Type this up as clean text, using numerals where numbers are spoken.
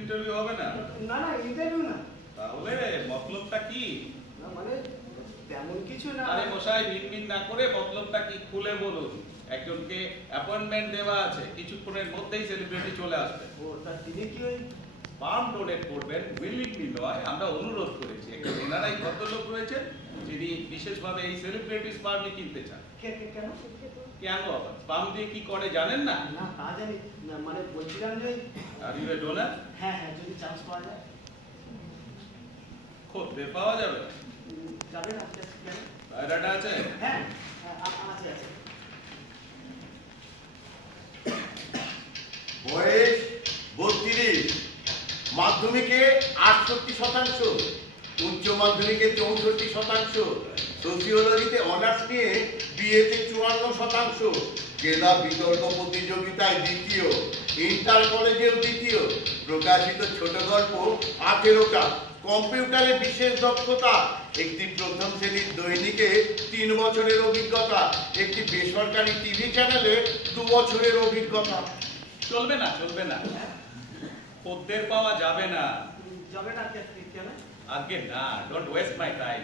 Interview হবে না? না না ইন্টারভিউ না। তাহলে মতলবটা কি? না মানে তেমন কিছু না। আরে মশাই মিনমিন না করে মতলবটা কি খুলে বলুন। একজনকে অ্যাপয়েন্টমেন্ট দেওয়া আছে, কিছুক্ষণের মধ্যেই সেলিব্রিটি চলে আসবে। ও তা তিনি কি ওই স্পাম ডোনেট করবেন, উইলিংলি নয়, আমরা অনুরোধ করেছি। একটা এনআরআই ভদ্রলোক রয়েছেন যিনি বিশেষভাবে এই সেলিব্রিটি স্পামই কিনতে চান। কেন? কেন আবার স্পাম দিয়ে কি করে জানেন না? না তা জানি না, মানে বলছিলাম যে আর ইউ এ ডোনার? হ্যাঁ হ্যাঁ যদি চান্স পাওয়া যায়। খদ্দের পাওয়া যাবে? যাবে না কেন? বায়োডাটা আছে? হ্যাঁ আছে আছে। বয়স 32, মাধ্যমিকে 68%, উচ্চ মাধ্যমিকে 64%, সোসিওলজিতে অনার্স নিয়ে বিএতে 54%, জেলা বিতর্ক প্রতিযোগিতায় দ্বিতীয়, ইন্টার কলেজেও দ্বিতীয়, প্রকাশিত ছোট গল্প 18টা, কম্পিউটারে বিশেষ দক্ষতা, একটি প্রথম শ্রেণীর দৈনিকে 3 বছরের অভিজ্ঞতা, একটি বেসরকারি টিভি চ্যানেলে 2 বছরের অভিজ্ঞতা। চলবে না, চলবে না, খদ্দের পাওয়া যাবে না। যাবে না কেন? আগে না, ডোন্ট ওয়েস্ট মাই টাইম।